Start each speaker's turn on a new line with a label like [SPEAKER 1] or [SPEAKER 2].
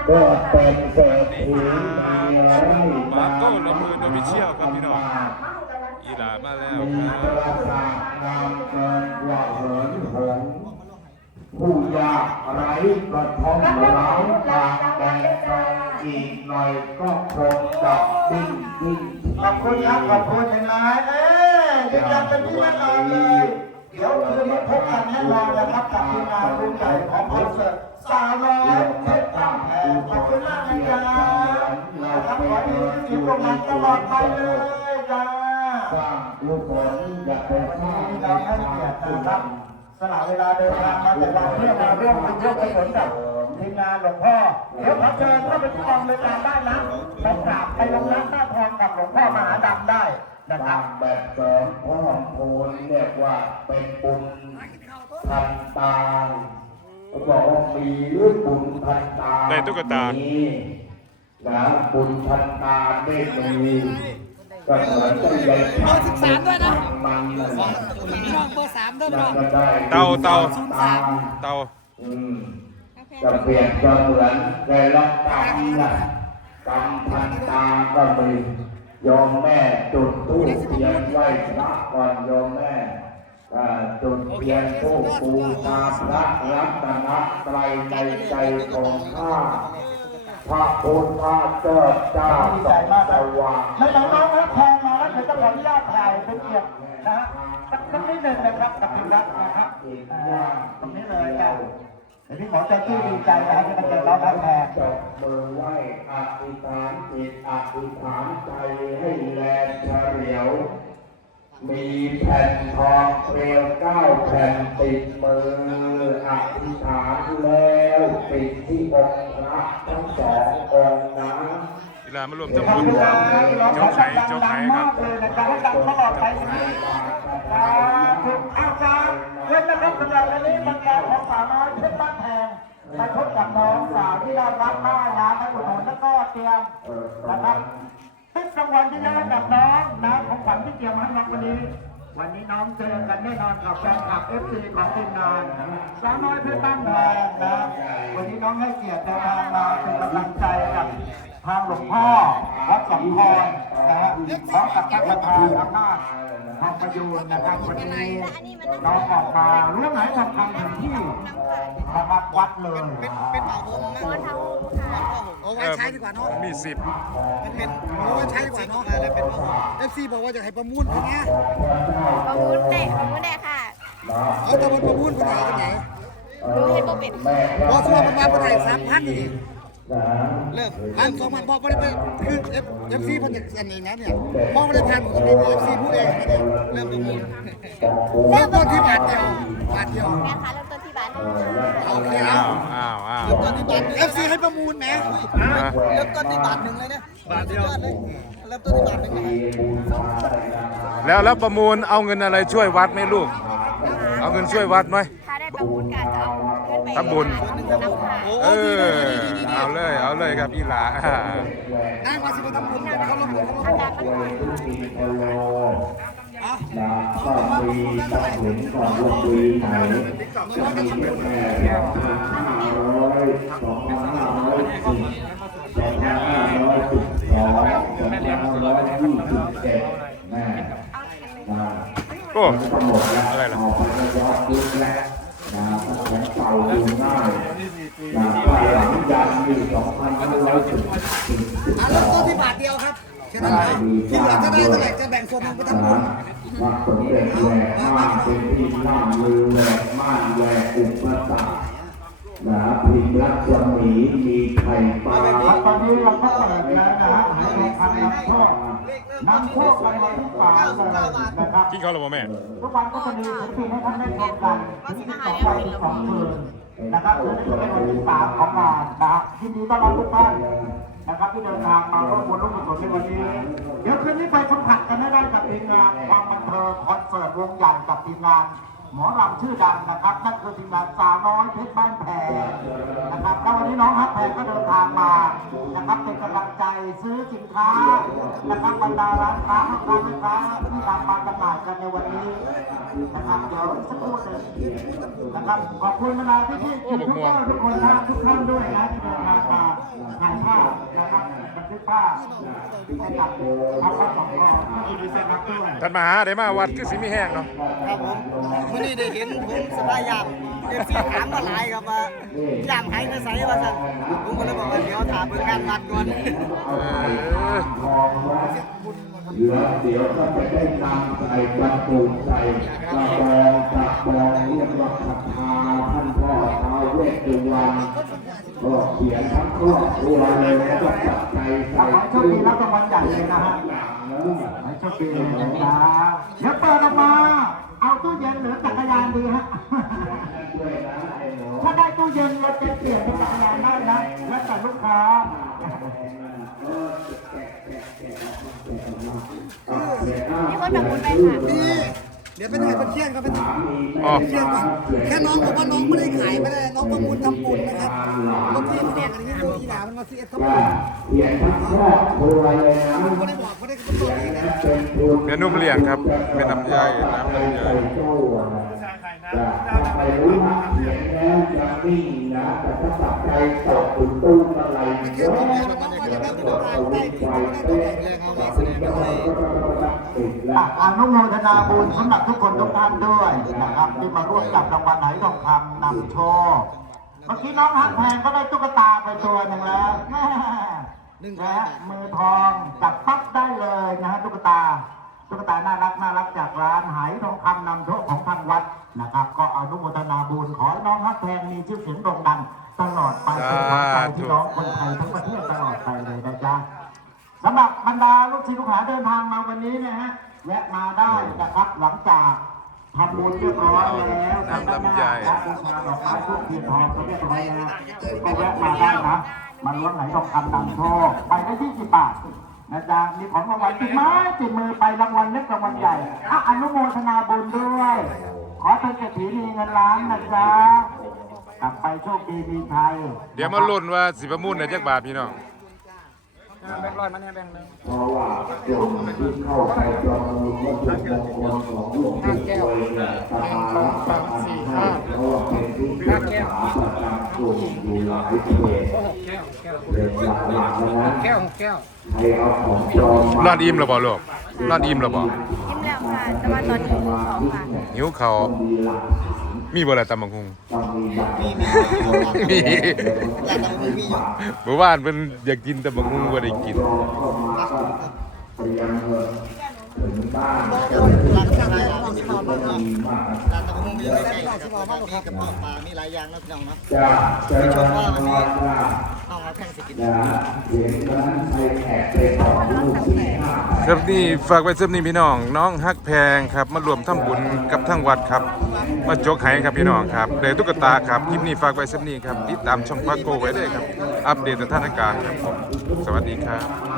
[SPEAKER 1] ก็เป็นเศรษฐีมีไร่
[SPEAKER 2] มาโก้ลำเพลินโดมิเชียลครับพี่น้องอีหลามาแล้ว
[SPEAKER 1] มี
[SPEAKER 2] ค
[SPEAKER 1] ป
[SPEAKER 2] รับ
[SPEAKER 1] ราสาทงามเกินกว่าเหินหงส์ผู้ยากไร้กระท่อมร้างทางแดนไกลอีกหน่อยก็คงจะดิ้น
[SPEAKER 3] ขอบคุณครับขอบคุณเห็นไหมยืนยันเป็นที่แน่นอนเลยเดี๋ยวคืนนี้พบกันแน่นอนนะครับกับทีมงานรุ่นใหญ่ของคอนเสิร์ตสาวน้อยเพชรบ้านแพงขอบคุณมากนะจ๊ะนะครับขอให้มีชีวิตตรงนั้นตลอดไปเลยจ้า
[SPEAKER 1] สร้างกุศลอย่าไปสร้าง
[SPEAKER 3] ที่เราให้เกียรตินะครับสละเวลาเดินทางมาจากเราเพื่อมาร่วมบุญร่วมกุศลกับทีมงานหลวงพ่อเดี๋ยวขอเชิญเข้าไปที่กองบริการได้นะไปกราบไปลงน้ำหน้าทองกับหลวงพ่อมหาดำได้นะค
[SPEAKER 1] ส
[SPEAKER 3] รั
[SPEAKER 1] ร้า
[SPEAKER 3] บ
[SPEAKER 1] งแบบเสริมพ่อโพนเรียกว่าเป็นบุญพันตาเขาบอกว่ามีหรือบุญพันตา
[SPEAKER 2] ได้ตุ๊กตา
[SPEAKER 1] มีนะบุญพันตาไม่มีก็เหมือนกับใหญ่
[SPEAKER 4] เบอร์13ด้วยนะ
[SPEAKER 1] มันนั่นแหละ
[SPEAKER 4] พี่น้องเบอร์3ด้วยพี่น้อง
[SPEAKER 1] ก็ได้
[SPEAKER 2] เต่า
[SPEAKER 1] ตา
[SPEAKER 2] เตา
[SPEAKER 1] จะเปลี่ยนก็เหมือนในรับกรรมนะกรรมพันตาก็มีโยมแม่จุดธูปเทียนไหว้พระก่อนโยมแม่จุดเทียนธูปบูชาพระรัตนตรัยในใจของข้าพระพุทธเจ้าเจ้า
[SPEAKER 3] ดีใจมาก
[SPEAKER 1] สว่าง
[SPEAKER 3] ไม่ต้องน้องครับแพงมาแล้วเดี๋ยวจะขออนุญาตถ่ายเป็นเกียรตินะฮะสักนิดหนึ่งนะครับกับพิรัตนะครับตรงนี้เลยครับเดี๋ยวพี่หมอจะชื่อดีใจนะที่มาเจอน้องครับแพง
[SPEAKER 1] จบมือไหว้อธิษฐานจิตอธิษฐานใจให้แลเฉลียว มีแผ่นทองเปลว9 แผ่นติดมืออธิษฐานแล้วปิดที่องค์พระทั้ง2 องค์นะ
[SPEAKER 2] อีหลามารวม
[SPEAKER 3] ขอบ
[SPEAKER 2] ทำบุญ
[SPEAKER 3] คุณ
[SPEAKER 2] ค
[SPEAKER 3] ค
[SPEAKER 2] รั
[SPEAKER 3] รั
[SPEAKER 2] บบ
[SPEAKER 3] ร้อง
[SPEAKER 2] โจ
[SPEAKER 3] ขอก
[SPEAKER 2] ไข่
[SPEAKER 3] ดัง
[SPEAKER 2] โจก
[SPEAKER 3] ดั
[SPEAKER 2] ไข่
[SPEAKER 3] ง
[SPEAKER 2] ครั
[SPEAKER 3] มา
[SPEAKER 2] บ
[SPEAKER 3] กเลยนะครับให้ดังตลอดไปนี้ถูกอาจารย์เล่นนะครับสำหรับวันนี้บรรดาของสาวน้อยเพชรบ้านแพงมาพบกับน้องสาวที่น่ารักมากนะทั้งหมดแล้วก็เตรียมนะครับติ๊กรางวัลที่ได้ให้กับน้องนะของขวัญที่เตรียมให้น้องวันนี้ วันนี้น้องเจอกันแน่นอนกับแฟนคลับ FC ของทีมงานสาวน้อยเพชรบ้านแพงนะวันนี้น้องให้เกียรติเดินทางมาเป็นกำลังใจกับทางหลวงพ่อวัดสำคอนนะฮะพร้อมกับท่านประธานอำนาจทองประยูนนะครับวันนี้น้องออกมาเรื่องไหนสำคัญถึงที่นะครับวัดเลย
[SPEAKER 4] เป็นเป่าผมนะโอ้ไว้ใช้ดีกว่าเนาะ
[SPEAKER 2] มี10
[SPEAKER 4] เป็นโอ้ไว้ใช้ดีกว่าเนาะแล้วเป็นเป่าผม FC บอกว่าจะให้ประมูลเป็นไง
[SPEAKER 5] ประมูลได้ค่ะ
[SPEAKER 4] เอาตัวมันประมูลเป็นไหน
[SPEAKER 5] รู้ให้โบเป็ด
[SPEAKER 4] พอชัวร์ประมาณเป็นไหน3,000นี่เลิก1,000 2,000บอกไม่ได้คือ FC เพิ่นอันนี้นะเนี่ยพอไม่ได้พันผมเป็น FC พูดเองนะเนี่ยเริ่มประมูลเริ่มต้นที่บาทเดียว
[SPEAKER 5] แม่คะเริ่มต้นที่บาทหนึ่ง
[SPEAKER 4] โอเค
[SPEAKER 2] อ้า
[SPEAKER 4] แล้ว
[SPEAKER 2] อ้าว
[SPEAKER 4] เริ่มต้นที่บาท FC ให้ประมูลนะเริ่มต้นที่บาทหนึ่งเลยนะบาทเดียวเลยเริ่มต้นที่บาทหนึ่งเลย
[SPEAKER 2] แล้วประมูลเอาเงินอะไรช่วยวัดไหมลูก เอาเงินช่วยวัดไหม
[SPEAKER 5] ถ้าได้ประมูลการจะเอาเงินไป
[SPEAKER 2] ทำบุญ
[SPEAKER 5] น้ำค่ะ
[SPEAKER 2] เอาเลยครับอีหลา
[SPEAKER 4] นั่งมาสิไปทำบุญเขาลง
[SPEAKER 5] อาการมันก่อน
[SPEAKER 1] ก็มีทรัพย์สินของลูกปีไหนจะมีแม่2,510 แม่
[SPEAKER 2] โอ้อะไรล่ะ
[SPEAKER 1] เป่าดูง่ายหลังยันมี2,510
[SPEAKER 4] เริ่มต้นที่บาทเดียวครับแค่นั้นครับที่เหลือจะได้เท่าไหร่จะแบ่งส่วนหนึ่งไปทำบุญ
[SPEAKER 1] มาสมเด็จแหวกม่านเป็นที่ล่ำลือแหวกม่านแหวกอุปสรรคพิมพ์รัศมีมีไข่ปลา
[SPEAKER 3] ตอนนี้เราก็เปิดแล้วนะฮะหายทองคำนำโชคกันมาทุกฝาเลยนะครับ
[SPEAKER 2] กินข้าวหรือเปล่าแม่
[SPEAKER 3] ทุกวันก็จะมีศิลปินให้ท่านได้ชมกันที่2 วัน2 คืนนะครับและนี่จะเป็นวันที่3ของงานนะยินดีต้อนรับทุกท่านนะครับที่เดินทางมาร่วมบุญร่วมกุศลในวันนี้เดี๋ยวคืนนี้ไปสัมผัสกันได้กับทีมงานความบันเทิงคอนเสิร์ตวงใหญ่กับทีมงานหมอลำชื่อดังนะครับนั่นคือทีมงานสาวน้อยเพชรบ้านแพงนะครับแล้ววันนี้น้องฮักแพงก็เดินทางมานะครับเป็นกำลังใจซื้อสินค้านะครับบรรดาร้านค้าพ่อค้าแม่ค้าที่นำมาจำหน่ายกันในวันนี้นะครับเดี๋ยวสักครู่หนึ่งนะครับขอบคุณบรรดาพี่ๆทุกคนนะทุกท่านด้วยนะที่เดินทางมาผ้าให้กับทางวัดสองรอบที่ดีเซนนักด้วย
[SPEAKER 2] ท่านมาหาได้มาวัดคือสิมีแห้งเนาะ
[SPEAKER 4] ครับผมวันนี้ได้เห็นผมสบายยามFC ถามมาหลายครับว่ายามหายไปไสว่าซั่นผมก็เลยบอกว่าเดี๋ยวถามเบิ่งงานวัดก่อน
[SPEAKER 2] เออ
[SPEAKER 1] เหลือเดี๋ยวก็จะได้นำใส่กระปุกใส่กระบองเรียกว่าคาถาท่านพ่อท้าวเวสสุวรรณก็เขียนทั้งครอบครัวเลยแล้วก็จับใจใส่
[SPEAKER 3] ขอโชคดีรับรางวัลใหญ่เลยนะฮะขอโชคดีนะจ๊ะเดี๋ยวเปิดออกมาเอาตู้เย็นหรือจักรยานดีฮะ ถ้าได้ตู้เย็นเราจะเปลี่ยนเป็นจักรยานได้นะแล้วแต่ลูกค้า
[SPEAKER 5] มีคนแบบคุณไปค่ะ
[SPEAKER 4] นี่เดี๋ยวไปถ่ายเป็นเที่ยงครับเป็น
[SPEAKER 2] อ๋อ
[SPEAKER 4] เที่ยงก่อนแค่น้องบอกว่าน้องไม่ได้ขายไม่ได้น้องประมูลทำบุญนะครับบางทีมันแดงอันนี้ดูอีหลามันมาซีเอสทำบุญ
[SPEAKER 1] เขียนทั้งครอบครัวเลยนะ
[SPEAKER 4] ไม่ได้บอกไม่ได้กำหนดเองนะ
[SPEAKER 2] เมนูเลี้ยงครับเป็นน้ำใยน้ำลำไย
[SPEAKER 1] จะไปรู้นะเขียนแล้วจะนิ่งนะแต่ถ้าตัดใจตกถึงตู้อะไร
[SPEAKER 4] เที่ยงนี้น้องก็จะได้ที่เราได้ที่เราได้ตัวเองเลยเอาไว้แสดงด้วย
[SPEAKER 3] อนุโมทนาบุญสำหรับทุกคนทุกท่านด้วยนะครับที่มาร่วมจับรางวัลไหทองคำนำโชคเมื่อกี้น้องฮักแพงก็ได้ตุ๊กตาไปตัวหนึ่งแล้วแม่และมือทองจับปั๊บได้เลยนะฮะตุ๊กตาน่ารักจากร้านไหทองคำนำโชคของทางวัดนะครับก็อนุโมทนาบุญขอให้น้องฮักแพงมีชื่อเสียงโด่งดังตลอดไปเป็นขวัญใจพี่น้องคนไทยทั้งประเทศตลอดไปเลยนะจ๊ะ สำหรับบรรดาลูกศิษย์ลูกหาเดินทางมาวันนี้นะฮะแวะมาได้นะครับหลังจากทำบุญเรียบร้อยแล้ว
[SPEAKER 2] น้ำลำไย
[SPEAKER 3] และบูชาดอกไม้ทูบเทียนทองก็เรียบร้อยแล้วก็แวะมาได้นะมาล้วงไหทองคำนำโชคไปได้20 บาทนะจ๊ะมีของรางวัลติดไม้ติดมือไปรางวัลเล็กรางวัลใหญ่อนุโมทนาบุญด้วย ขอเป็นเศรษฐีมีเงินล้านนะจ๊ะกลับไปโชคดีมีชัย
[SPEAKER 2] เดี๋ยวมาลุ้นว่าสิประมูลได้จักบาทพี่น้อง
[SPEAKER 1] เพราะว่าโยมที่เข้าไปจองมือวัตถุมงคลของหลวงปู่รวยเนี่ยตาลักษณ์ให้เพราะว่าเป็นที่ปรึกษาประจำกลุ่มอยู่หลายเขตเป็นหลักๆนะให้เอาของจอง
[SPEAKER 2] ร
[SPEAKER 1] มา
[SPEAKER 2] อดอิ่มแล้วบ่ลูกรอดอิ่มแล้วบ่
[SPEAKER 5] ยิ้มแล้วค่ะแต่ว่าตอนนี้มือของค่ะ
[SPEAKER 2] หิวเขาวมีบ่ล่ะตำบักหุ่ง
[SPEAKER 1] ต้องมีบัตร
[SPEAKER 2] มี
[SPEAKER 4] อยากทำมือมีอยู่
[SPEAKER 2] เมื่อวานเพิ่นอยากกินตำบักหุ่งบ่ได้กิน
[SPEAKER 1] จองเข้ามาก็เตรียมเงินถึงบ้าน
[SPEAKER 4] ร้านข้างในร้านที่มาบ้างครับ
[SPEAKER 1] ดีมาก
[SPEAKER 4] ร้านตะกุ่งมีอะไรใกล้ๆกับมีกระเพาะปลามีหลายอย่างนะพี่น้องนะ
[SPEAKER 1] จะเจริญพรว่า
[SPEAKER 4] เอามาแข่งสกิน
[SPEAKER 1] นะเห็นนั้นใครแขกไปของลูกสี่ห้า
[SPEAKER 2] ครับนี่ฝากไว้เสริมนี่พี่น้องน้องฮักแพงครับมารวมทำบุญกับทั้งวัดครับมาจกไห้ครับพี่น้องครับได้ตุ๊กตาครับคลิปนี้ฝากไว้เสริมนี่ครับติดตามช่องพักโกไว้ด้วยครับอัปเดตสถานการณ์ครับผมสวัสดีครับ